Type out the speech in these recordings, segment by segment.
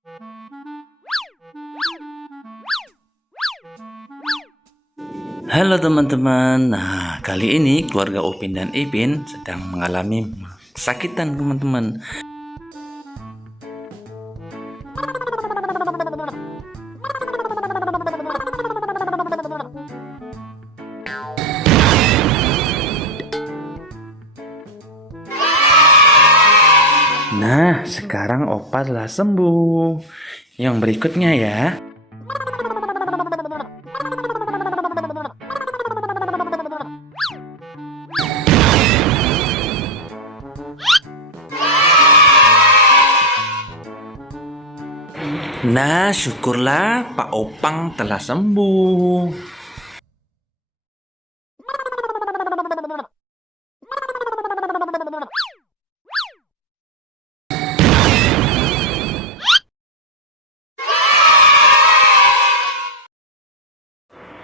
Halo teman-teman. Nah, kali ini keluarga Upin dan Ipin sedang mengalami kesakitan, teman-teman. Nah, sekarang Opa telah sembuh. Yang berikutnya ya. Nah, syukurlah Pak Opang telah sembuh.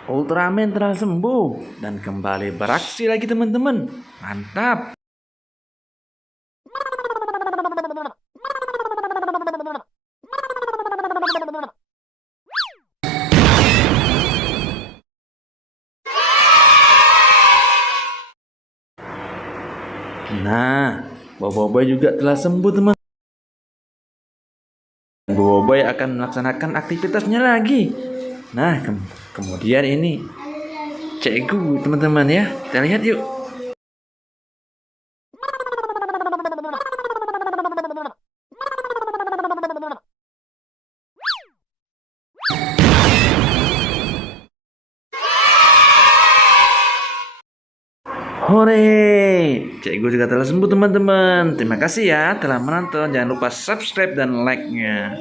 Ultraman telah sembuh dan kembali beraksi lagi, teman-teman. Mantap. Nah, Boboiboy juga telah sembuh, teman. Boboiboy akan melaksanakan aktivitasnya lagi. Nah, kemudian ini Cikgu, teman-teman ya. Kita lihat yuk. Hore, Cikgu juga telah sembuh, teman-teman. Terima kasih ya telah menonton. Jangan lupa subscribe dan like-nya.